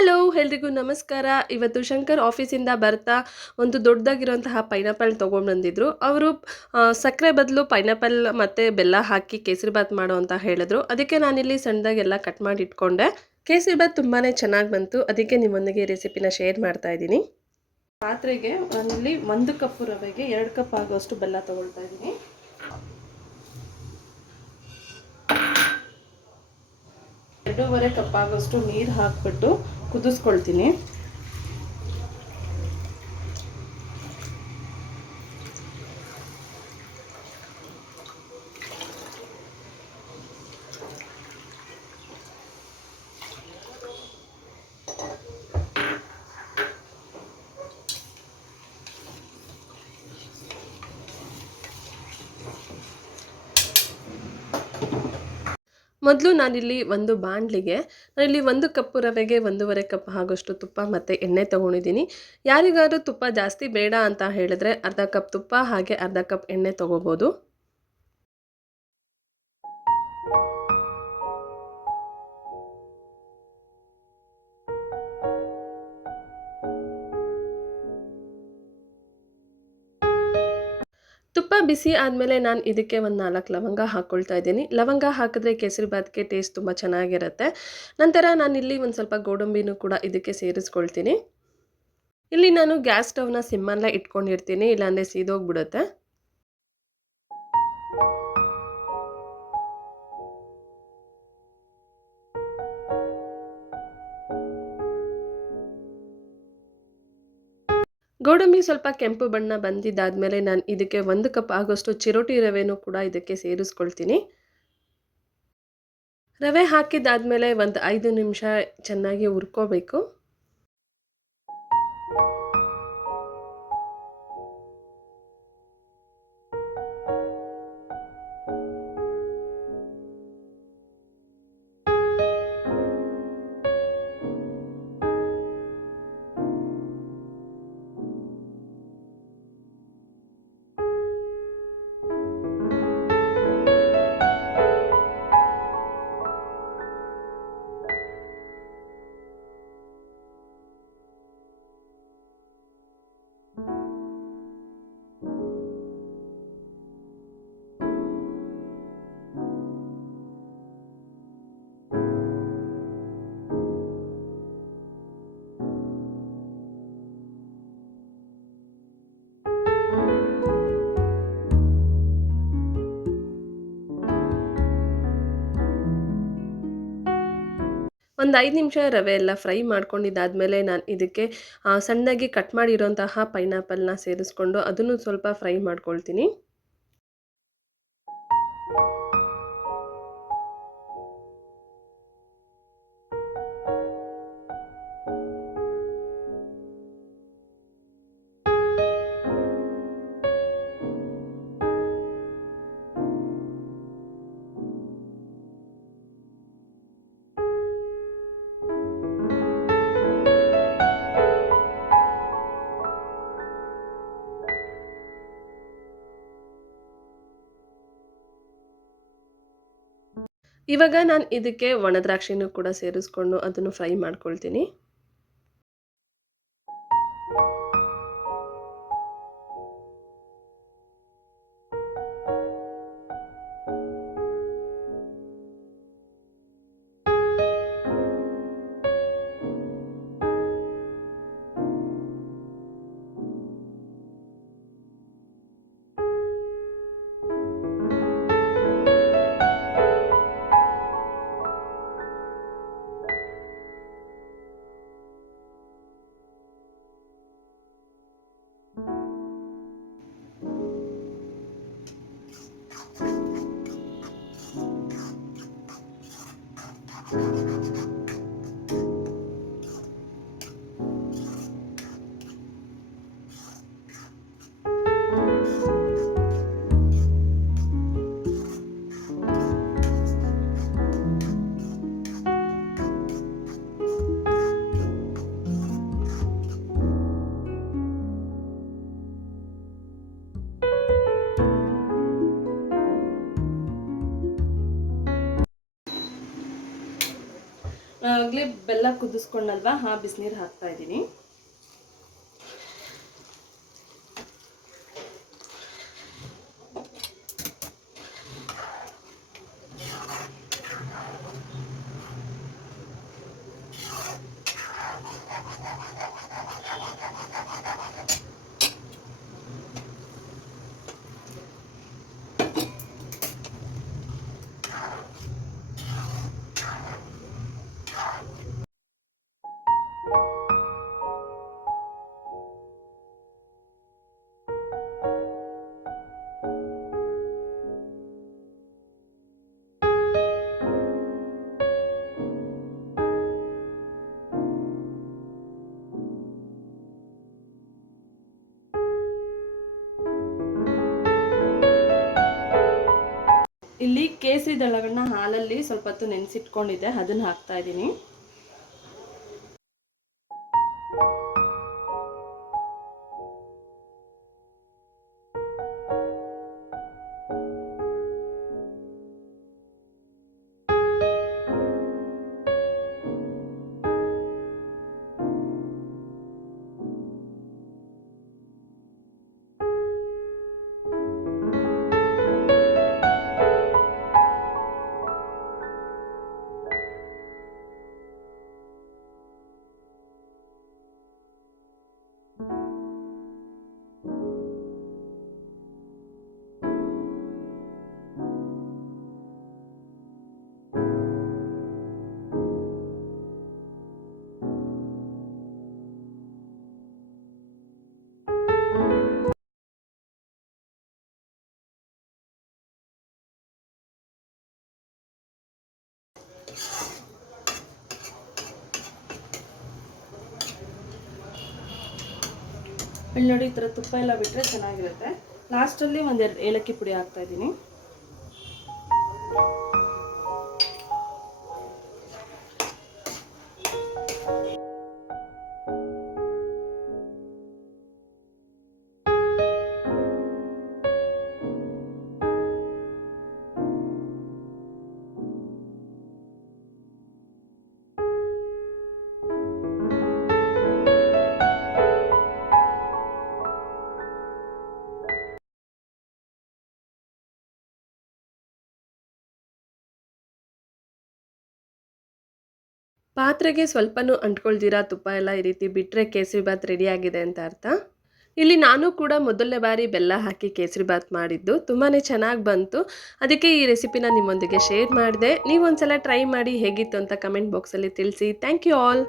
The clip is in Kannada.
ಹಲೋ ಎಲ್ರಿಗೂ ನಮಸ್ಕಾರ. ಇವತ್ತು ಶಂಕರ್ ಆಫೀಸಿಂದ ಬರ್ತಾ ಒಂದು ದೊಡ್ಡದಾಗಿರುವಂತಹ ಪೈನಾಪಲ್ ತೊಗೊಂಡ್ಬಂದಿದ್ರು. ಅವರು ಸಕ್ಕರೆ ಬದಲು ಪೈನಾಪಲ್ ಮತ್ತು ಬೆಲ್ಲ ಹಾಕಿ ಕೇಸರಿಬಾತ್ ಮಾಡು ಅಂತ ಹೇಳಿದ್ರು. ಅದಕ್ಕೆ ನಾನಿಲ್ಲಿ ಸಣ್ಣದಾಗೆಲ್ಲ ಕಟ್ ಮಾಡಿ ಇಟ್ಕೊಂಡೆ. ಕೇಸರಿಬಾತ್ ತುಂಬಾ ಚೆನ್ನಾಗಿ ಬಂತು. ಅದಕ್ಕೆ ನಿಮ್ಮೊಂದಿಗೆ ಈ ರೆಸಿಪಿನ ಶೇರ್ ಮಾಡ್ತಾ ಇದ್ದೀನಿ. ಪಾತ್ರೆಗೆ ನಾನಿಲ್ಲಿ 1 ಕಪ್ ರವೆಗೆ 2 ಕಪ್ ಆಗುವಷ್ಟು ಬೆಲ್ಲ ತೊಗೊಳ್ತಾ ಇದ್ದೀನಿ. 2.5 ಕಪ್ ಆಗೋಷ್ಟು ನೀರು ಹಾಕ್ಬಿಟ್ಟು ಕುದಿಸ್ಕೊಳ್ತೀನಿ. ಮೊದಲು ನಾನಿಲ್ಲಿ ಒಂದು ಬಾಣಲಿಗೆ 1 ಕಪ್ ರವೆಗೆ 1.5 ಕಪ್ ಆಗೋಷ್ಟು ತುಪ್ಪ ಮತ್ತು ಎಣ್ಣೆ ತೊಗೊಂಡಿದ್ದೀನಿ. ಯಾರಿಗಾದ್ರೂ ತುಪ್ಪ ಜಾಸ್ತಿ ಬೇಡ ಅಂತ ಹೇಳಿದ್ರೆ ಅರ್ಧ ಕಪ್ ತುಪ್ಪ ಹಾಗೆ ಅರ್ಧ ಕಪ್ ಎಣ್ಣೆ ತೊಗೋಬೋದು. ತುಪ್ಪ ಬಿಸಿ ಆದಮೇಲೆ ನಾನು ಇದಕ್ಕೆ ಒಂದು 4 ಲವಂಗ ಹಾಕ್ಕೊಳ್ತಾ ಇದ್ದೀನಿ. ಲವಂಗ ಹಾಕಿದ್ರೆ ಕೇಸರಿಬಾತ್ಗೆ ಟೇಸ್ಟ್ ತುಂಬ ಚೆನ್ನಾಗಿರುತ್ತೆ. ನಂತರ ನಾನಿಲ್ಲಿ ಒಂದು ಸ್ವಲ್ಪ ಗೋಡಂಬಿನೂ ಕೂಡ ಇದಕ್ಕೆ ಸೇರಿಸ್ಕೊಳ್ತೀನಿ. ಇಲ್ಲಿ ನಾನು ಗ್ಯಾಸ್ ಸ್ಟವ್ನ ಸಿಮ್ಮಲ್ಲೇ ಇಟ್ಕೊಂಡಿರ್ತೀನಿ, ಇಲ್ಲಾಂದರೆ ಸೀದೋಗ್ಬಿಡುತ್ತೆ. ಗೋಡಂಬಿ ಸ್ವಲ್ಪ ಕೆಂಪು ಬಣ್ಣ ಬಂದಿದ್ದಾದಮೇಲೆ ನಾನು ಇದಕ್ಕೆ 1 ಕಪ್ ಆಗೋಷ್ಟು ಚಿರೋಟಿ ರವೆನೂ ಕೂಡ ಇದಕ್ಕೆ ಸೇರಿಸ್ಕೊಳ್ತೀನಿ. ರವೆ ಹಾಕಿದ್ದಾದಮೇಲೆ ಒಂದು 5 ನಿಮಿಷ ಚೆನ್ನಾಗಿ ಹುರ್ಕೋಬೇಕು. ಒಂದು 5 ನಿಮಿಷ ರವೆ ಎಲ್ಲ ಫ್ರೈ ಮಾಡ್ಕೊಂಡಿದ್ದಾದಮೇಲೆ ನಾನು ಇದಕ್ಕೆ ಸಣ್ಣದಾಗಿ ಕಟ್ ಮಾಡಿರೋಂತಹ ಪೈನಾಪಲ್ನ ಸೇರಿಸ್ಕೊಂಡು ಅದನ್ನು ಸ್ವಲ್ಪ ಫ್ರೈ ಮಾಡ್ಕೊಳ್ತೀನಿ. ಇವಾಗ ನಾನು ಇದಕ್ಕೆ ಒಣ ದ್ರಾಕ್ಷಿನೂ ಕೂಡ ಸೇರಿಸ್ಕೊಂಡು ಅದನ್ನು ಫ್ರೈ ಮಾಡ್ಕೊಳ್ತೀನಿ. ಆವಾಗಲೇ ಬೆಲ್ಲ ಕುದಿಸ್ಕೊಂಡಲ್ವಾ, ಬಿಸಿನೀರು ಹಾಕ್ತಾ ಇದ್ದೀನಿ. ಇಲ್ಲಿ ಕೇಸರಿ ದಳಗಳನ್ನ ಹಾಲಲ್ಲಿ ಸ್ವಲ್ಪ ಹೊತ್ತು ನೆನೆಸಿಟ್ಕೊಂಡಿದ್ದೆ, ಅದನ್ನು ಹಾಕ್ತಾ ಇದ್ದೀನಿ. ಇಲ್ಲಿ ನೋಡಿ, ಈ ಥರ ತುಪ್ಪ ಎಲ್ಲ ಬಿಟ್ಟರೆ ಚೆನ್ನಾಗಿರುತ್ತೆ. ಲಾಸ್ಟಲ್ಲಿ ಒಂದೆರಡು ಏಲಕ್ಕಿ ಪುಡಿ ಹಾಕ್ತಾ ಇದ್ದೀನಿ. ಪಾತ್ರೆಗೆ ಸ್ವಲ್ಪನೂ ಅಂಟ್ಕೊಳ್ದಿರ ತುಪ್ಪ ಎಲ್ಲ ಈ ರೀತಿ ಬಿಟ್ಟರೆ ಕೇಸರಿಬಾತ್ ರೆಡಿಯಾಗಿದೆ ಅಂತ ಅರ್ಥ. ಇಲ್ಲಿ ನಾನು ಕೂಡ ಮೊದಲನೇ ಬಾರಿ ಬೆಲ್ಲ ಹಾಕಿ ಕೇಸರಿಬಾತ್ ಮಾಡಿದ್ದು. ತುಂಬಾ ಚೆನ್ನಾಗಿ ಬಂತು. ಅದಕ್ಕೆ ಈ ರೆಸಿಪಿನ ನಿಮ್ಮೊಂದಿಗೆ ಶೇರ್ ಮಾಡಿದೆ. ನೀವೊಂದ್ಸಲ ಟ್ರೈ ಮಾಡಿ ಹೇಗಿತ್ತು ಅಂತ ಕಮೆಂಟ್ ಬಾಕ್ಸಲ್ಲಿ ತಿಳಿಸಿ. Thank you all.